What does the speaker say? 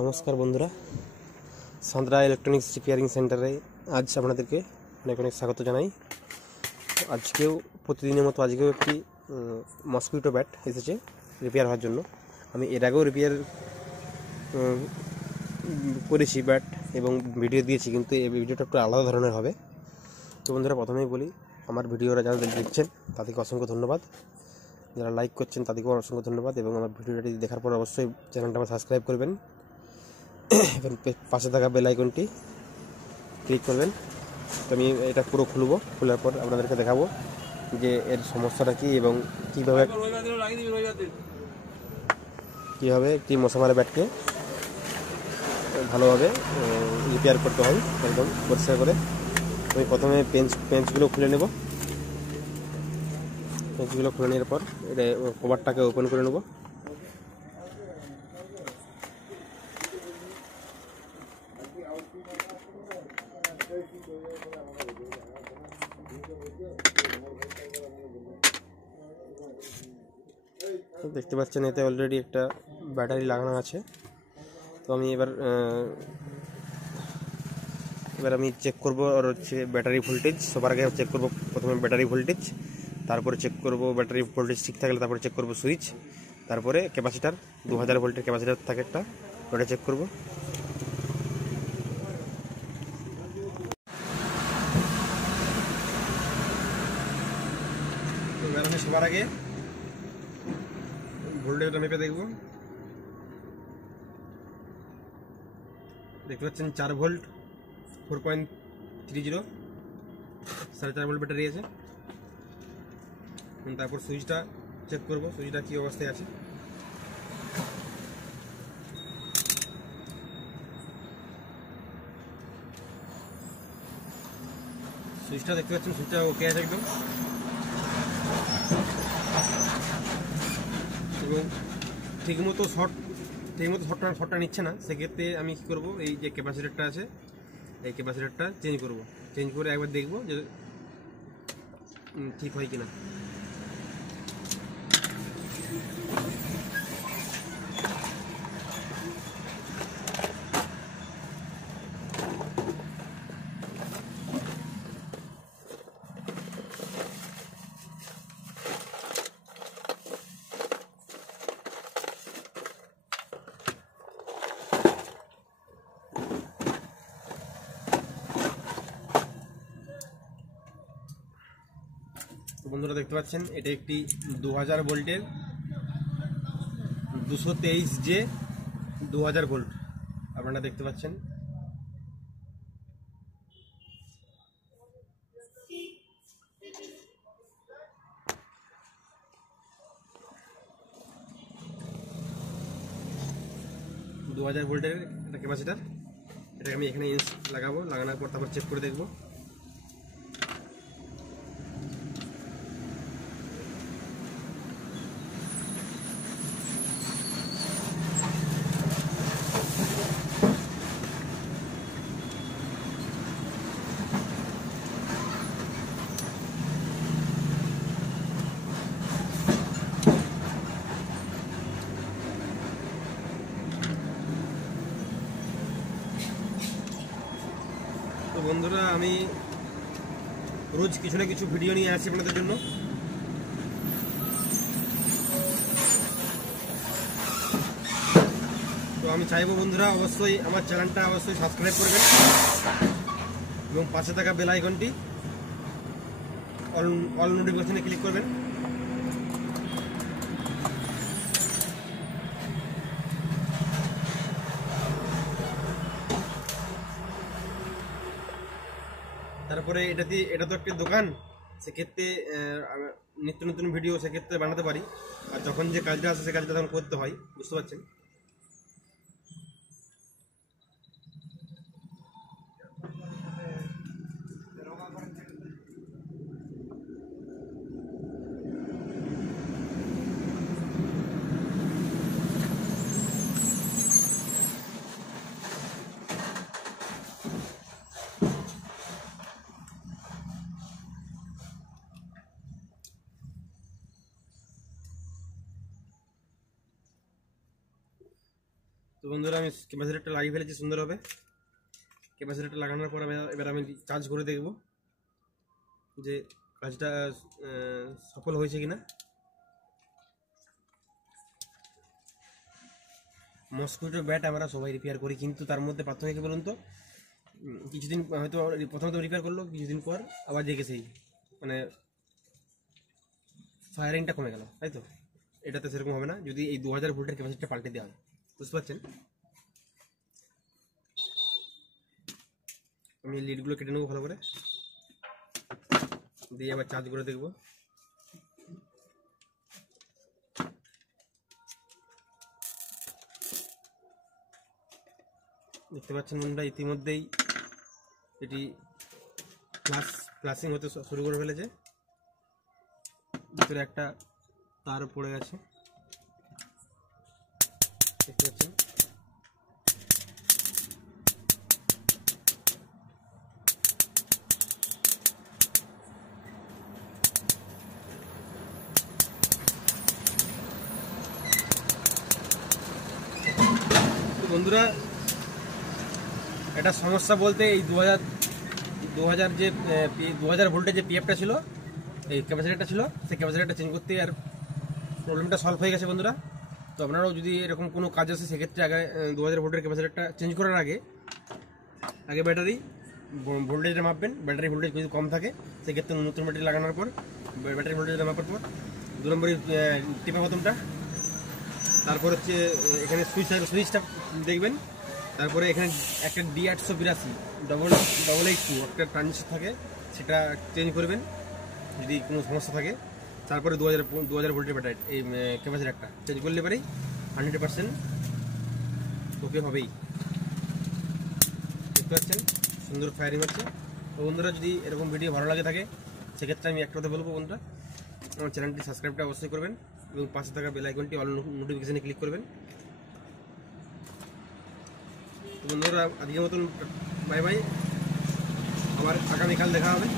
নমস্কার বন্ধুরা, Sandra electronics repairing সেন্টারে আজ আপনাদেরকে অনেক অনেক স্বাগত জানাই। আজকেও প্রতিদিনের মতো আজকেও একটি মসকুইটো ব্যাট এসেছে রিপেয়ার হওয়ার জন্য। আমি এর আগেও রিপেয়ার করেছি ব্যাট এবং ভিডিও দিয়েছি, কিন্তু এই ভিডিওটা একটু আলাদা ধরনের হবে। তো বন্ধুরা, প্রথমেই বলি, আমার ভিডিওটা যারা দেখছেন তাদেরকে অসংখ্য ধন্যবাদ, যারা লাইক করছেন তাদেরকেও অসংখ্য ধন্যবাদ, এবং আমার ভিডিওটি দেখার পর অবশ্যই চ্যানেলটা আমার সাবস্ক্রাইব করবেন এবং পাশে থাকা বেল আইকনটি ক্লিক করবেন। তো আমি এটা পুরো খোলার পর আপনাদেরকে দেখাবো যে এর সমস্যাটা কী এবং কীভাবে একটি মশামারা ব্যাটকে ভালোভাবে রিপেয়ার করতে হয় একদম পরিষ্কার করে। আমি প্রথমে পেঞ্চগুলো খুলে নেব। পেঞ্চগুলো খুলে নেওয়ার পর এটা কভারটাকে ওপেন করে নেব। দেখতে পাচ্ছেন এতে অলরেডি একটা ব্যাটারি লাগানো আছে। তো আমি এবার আমি চেক করব আর হচ্ছে ব্যাটারি ভোল্টেজ। সবার আগে চেক করব প্রথমে ব্যাটারি ভোল্টেজ, তারপরে চেক করব ব্যাটারি ভোল্টেজ ঠিক থাকলে তারপরে চেক করব সুইচ, তারপরে ক্যাপাসিটার 2000 ভোল্টের ক্যাপাসিটার থাকে একটা, ওটা চেক করব। তো এবার আমি সবার আগে ভোল্টেজটা মেপে দেখব। দেখতে পাচ্ছেন 4 ভোল্ট 4.30, 4.5 ভোল্ট ব্যাটারি আছে। তারপর সুইচটা চেক করব, সুইচটা কী অবস্থায় আছে। সুইচটা দেখতে পাচ্ছেন, সুইচটা ওকে আছে একদম, এবং ঠিকমতো শর্টটা নিচ্ছে না। সেক্ষেত্রে আমি কী করবো, এই যে ক্যাপাসিটারটা আছে এই ক্যাপাসিটারটা চেঞ্জ করে একবার দেখবো যে ঠিক হয় কিনা। বন্ধুরা দেখতে পাচ্ছেন এটা একটি 2000 ভোল্টের 223J 2000 ভোল্ট আপনারা দেখতে পাচ্ছেন। ভোল্টের একটা ক্যাপাসিটার, এটাকে আমি এখানে লাগাবো। লাগানোর পর তারপর চেক করে দেখবো। তো বন্ধুরা, আমি রোজ কিছু না কিছু ভিডিও নিয়ে আসি আপনাদের জন্য। তো আমি চাইবো বন্ধুরা অবশ্যই আমার চ্যানেলটা অবশ্যই সাবস্ক্রাইব করবেন এবং পাশে থাকা বেল আইকনটি অল নোটিফিকেশনে ক্লিক করবেন। তারপরে এটা তো একটি দোকান, সেক্ষেত্রে নিত্য নতুন ভিডিও সেক্ষেত্রে বানাতে পারি, আর যখন যে কাজটা আসে সে কাজটা তখন করতে হয়, বুঝতে পারছেন। বন্ধুরা আমি ক্যাপাসিটরটা লাগিয়ে ফেলেছি সুন্দরভাবে। ক্যাপাসিটরটা লাগানোর পর এবার আমি চার্জ করে দেখব যে কাজটা সফল হয়েছে কিনা। মসকুইটো ব্যাট আমরা সবাই রিপেয়ার করি, কিন্তু তার মধ্যে পার্থক্য কি বলুন তো, কিছুদিন হয়তো প্রথমে তো রিপেয়ার করলো, কিছুদিন পর আবার দেখে সেই মানে ফায়ারিংটা কমে গেল, তাই তো। এটাতে সেরকম হবে না যদি এই 2000 ভোল্টের ক্যাপাসিটিটা পাল্টে দেওয়া হয়, বুঝতে পারছেন। আমি লিডগুলো কেটে নেবো ভালো করে, দিয়ে আবার চার্জ করে দেখবো। দেখতে পাচ্ছেন বন্ধুরা, ইতিমধ্যেই এটি ফ্লাশিং হতে শুরু করে ফেলেছে। ভিতরে একটা তার পড়ে গেছে, দেখতে পাচ্ছেন। বন্ধুরা এটা সমস্যা বলতে এই 2000 যে 2000 ভোল্টের যে পিএফটা ছিল, এই ক্যাপাসিটরটা ছিল, সেই ক্যাপাসিটরটা চেঞ্জ করতে আর প্রবলেমটা সলভ হয়ে গেছে বন্ধুরা। তো আপনারাও যদি এরকম কোনো কাজ আছে সেক্ষেত্রে আগে 2000 ভোল্টের ক্যাপাসিটরটা চেঞ্জ করার আগে ব্যাটারি ভোল্টেজটা মাপবেন। ব্যাটারি ভোল্টেজ যদি কম থাকে সেক্ষেত্রে নতুন ব্যাটারি লাগানোর পর ব্যাটারি ভোল্টেজটা মাপার পর 2 নম্বরে টিপা বোতামটা, তারপর হচ্ছে এখানে সুইচটা দেখবেন। তারপরে এখানে একটা D882 882 একটা ট্রানজিস্টর থাকে, সেটা চেঞ্জ করবেন যদি কোনো সমস্যা থাকে। তারপরে 2000 ভোল্টের ব্যাটারি এই ক্যাপাসিটরটা চেঞ্জ করলে পরেই 100% ওকে হবেই। দেখতে পাচ্ছেন সুন্দর ফায়ারিং হচ্ছে। তো বন্ধুরা যদি এরকম ভিডিও ভালো লাগে থাকে সেক্ষেত্রে আমি একটা কথা বলবো, বন্ধুরা আমার চ্যানেলটি সাবস্ক্রাইবটা অবশ্যই করবেন এবং পাশে থাকা বেল আইকনটি অল নোটিফিকেশনে ক্লিক করবেন। তো বন্ধুরা আজকের মতন বাই বাই, আবার আগামীকাল দেখা হবে।